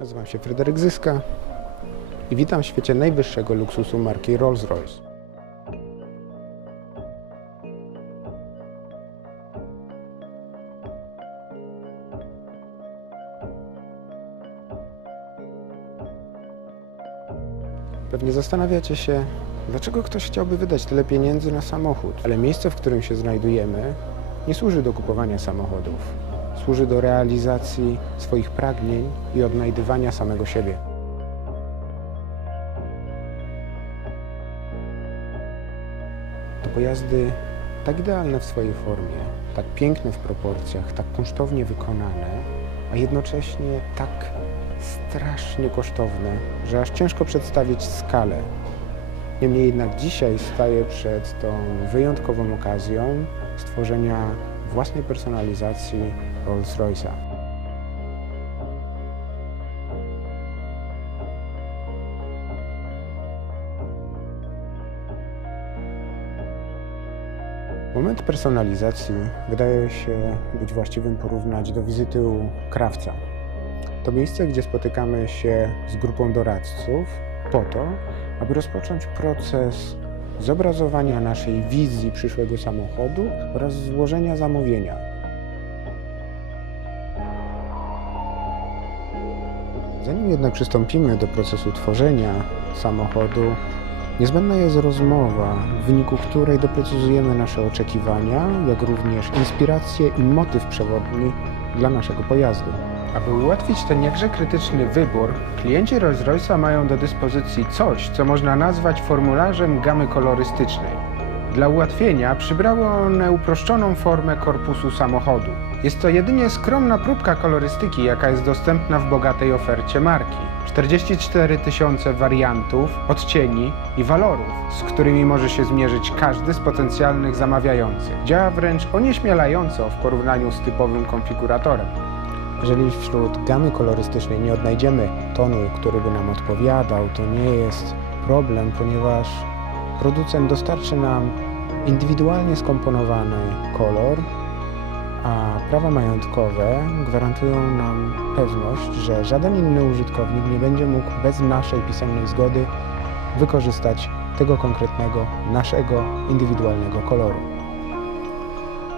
Nazywam się Fryderyk Zyska i witam w świecie najwyższego luksusu marki Rolls-Royce. Pewnie zastanawiacie się, dlaczego ktoś chciałby wydać tyle pieniędzy na samochód, ale miejsce, w którym się znajdujemy, nie służy do kupowania samochodów. Służy do realizacji swoich pragnień i odnajdywania samego siebie. To pojazdy tak idealne w swojej formie, tak piękne w proporcjach, tak kunsztownie wykonane, a jednocześnie tak strasznie kosztowne, że aż ciężko przedstawić skalę. Niemniej jednak dzisiaj staję przed tą wyjątkową okazją stworzenia własnej personalizacji Rolls-Royce'a. Moment personalizacji wydaje się być właściwym porównać do wizyty u krawca. To miejsce, gdzie spotykamy się z grupą doradców po to, aby rozpocząć proces zobrazowania naszej wizji przyszłego samochodu oraz złożenia zamówienia. Zanim jednak przystąpimy do procesu tworzenia samochodu, niezbędna jest rozmowa, w wyniku której doprecyzujemy nasze oczekiwania, jak również inspiracje i motyw przewodni dla naszego pojazdu. Aby ułatwić ten jakże krytyczny wybór, klienci Rolls-Royce'a mają do dyspozycji coś, co można nazwać formularzem gamy kolorystycznej. Dla ułatwienia przybrały one uproszczoną formę korpusu samochodu. Jest to jedynie skromna próbka kolorystyki, jaka jest dostępna w bogatej ofercie marki. 44 000 wariantów, odcieni i walorów, z którymi może się zmierzyć każdy z potencjalnych zamawiających. Działa wręcz onieśmielająco w porównaniu z typowym konfiguratorem. Jeżeli wśród gamy kolorystycznej nie odnajdziemy tonu, który by nam odpowiadał, to nie jest problem, ponieważ producent dostarczy nam indywidualnie skomponowany kolor, a prawa majątkowe gwarantują nam pewność, że żaden inny użytkownik nie będzie mógł bez naszej pisemnej zgody wykorzystać tego konkretnego, naszego indywidualnego koloru.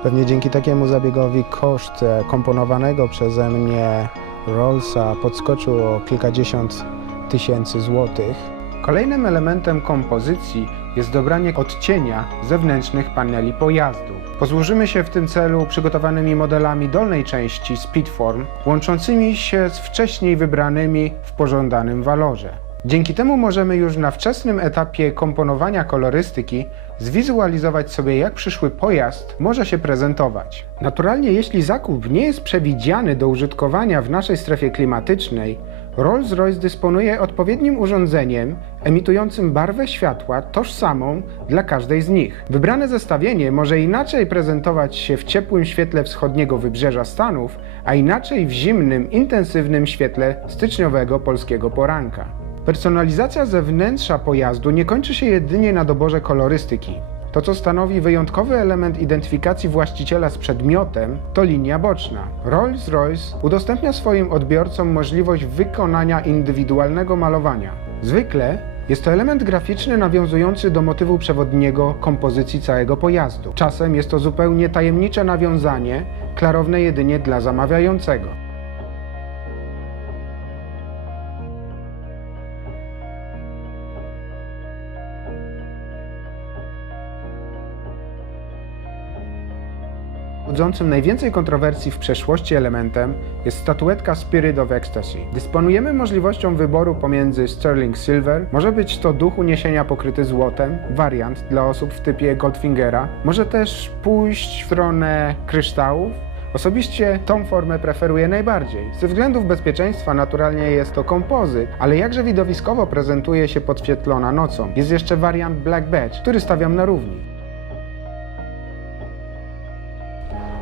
Pewnie dzięki takiemu zabiegowi koszt komponowanego przeze mnie Rollsa podskoczył o kilkadziesiąt tysięcy złotych. Kolejnym elementem kompozycji jest dobranie odcienia zewnętrznych paneli pojazdu. Posłużymy się w tym celu przygotowanymi modelami dolnej części Speedform, łączącymi się z wcześniej wybranymi w pożądanym walorze. Dzięki temu możemy już na wczesnym etapie komponowania kolorystyki zwizualizować sobie, jak przyszły pojazd może się prezentować. Naturalnie, jeśli zakup nie jest przewidziany do użytkowania w naszej strefie klimatycznej, Rolls-Royce dysponuje odpowiednim urządzeniem emitującym barwę światła tożsamą dla każdej z nich. Wybrane zestawienie może inaczej prezentować się w ciepłym świetle wschodniego wybrzeża Stanów, a inaczej w zimnym, intensywnym świetle styczniowego polskiego poranka. Personalizacja zewnętrza pojazdu nie kończy się jedynie na doborze kolorystyki. To, co stanowi wyjątkowy element identyfikacji właściciela z przedmiotem, to linia boczna. Rolls-Royce udostępnia swoim odbiorcom możliwość wykonania indywidualnego malowania. Zwykle jest to element graficzny nawiązujący do motywu przewodniego kompozycji całego pojazdu. Czasem jest to zupełnie tajemnicze nawiązanie, klarowne jedynie dla zamawiającego. Budzącym najwięcej kontrowersji w przeszłości elementem jest statuetka Spirit of Ecstasy. Dysponujemy możliwością wyboru pomiędzy Sterling Silver, może być to duch uniesienia pokryty złotem, wariant dla osób w typie Goldfingera, może też pójść w stronę kryształów. Osobiście tą formę preferuję najbardziej. Ze względów bezpieczeństwa naturalnie jest to kompozyt, ale jakże widowiskowo prezentuje się podświetlona nocą. Jest jeszcze wariant Black Badge, który stawiam na równi.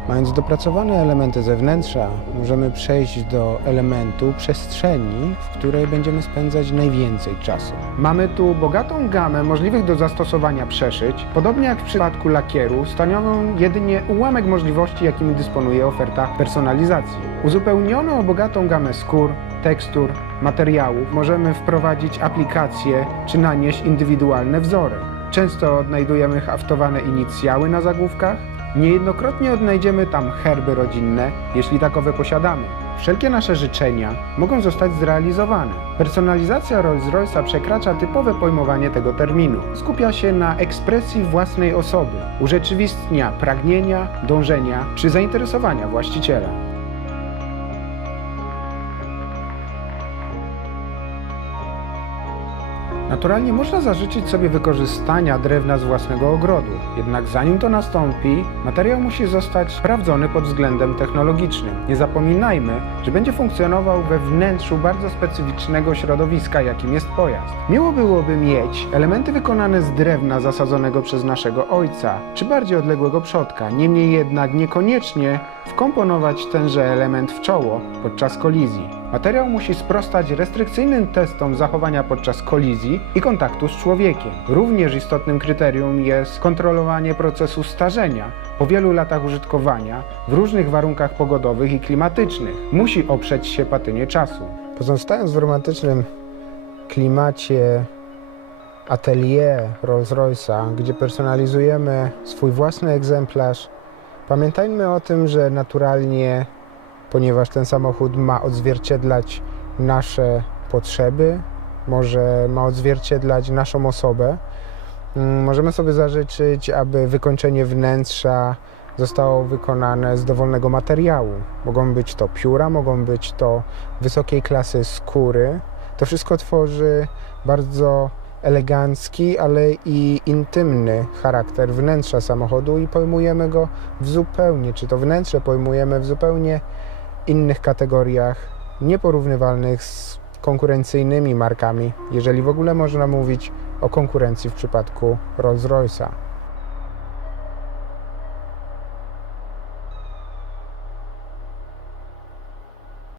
Mając dopracowane elementy zewnętrza, możemy przejść do elementu przestrzeni, w której będziemy spędzać najwięcej czasu. Mamy tu bogatą gamę możliwych do zastosowania przeszyć, podobnie jak w przypadku lakieru, stanową jedynie ułamek możliwości, jakimi dysponuje oferta personalizacji. Uzupełniono o bogatą gamę skór, tekstur, materiałów możemy wprowadzić aplikacje czy nanieść indywidualne wzory. Często odnajdujemy haftowane inicjały na zagłówkach. Niejednokrotnie odnajdziemy tam herby rodzinne, jeśli takowe posiadamy. Wszelkie nasze życzenia mogą zostać zrealizowane. Personalizacja Rolls-Royce'a przekracza typowe pojmowanie tego terminu. Skupia się na ekspresji własnej osoby, urzeczywistnia pragnienia, dążenia czy zainteresowania właściciela. Naturalnie można zażyczyć sobie wykorzystania drewna z własnego ogrodu, jednak zanim to nastąpi, materiał musi zostać sprawdzony pod względem technologicznym. Nie zapominajmy, że będzie funkcjonował we wnętrzu bardzo specyficznego środowiska, jakim jest pojazd. Miło byłoby mieć elementy wykonane z drewna zasadzonego przez naszego ojca, czy bardziej odległego przodka, niemniej jednak niekoniecznie wkomponować tenże element w czoło podczas kolizji. Materiał musi sprostać restrykcyjnym testom zachowania podczas kolizji i kontaktu z człowiekiem. Również istotnym kryterium jest kontrolowanie procesu starzenia po wielu latach użytkowania w różnych warunkach pogodowych i klimatycznych. Musi oprzeć się patynie czasu. Pozostając w romantycznym klimacie atelier Rolls-Royce'a, gdzie personalizujemy swój własny egzemplarz, pamiętajmy o tym, że naturalnie, ponieważ ten samochód ma odzwierciedlać nasze potrzeby, może ma odzwierciedlać naszą osobę, możemy sobie zażyczyć, aby wykończenie wnętrza zostało wykonane z dowolnego materiału. Mogą być to pióra, mogą być to wysokiej klasy skóry. To wszystko tworzy bardzo elegancki, ale i intymny charakter wnętrza samochodu i pojmujemy go w zupełnie, czy to wnętrze pojmujemy w zupełnie innych kategoriach, nieporównywalnych z konkurencyjnymi markami, jeżeli w ogóle można mówić o konkurencji w przypadku Rolls-Royce'a.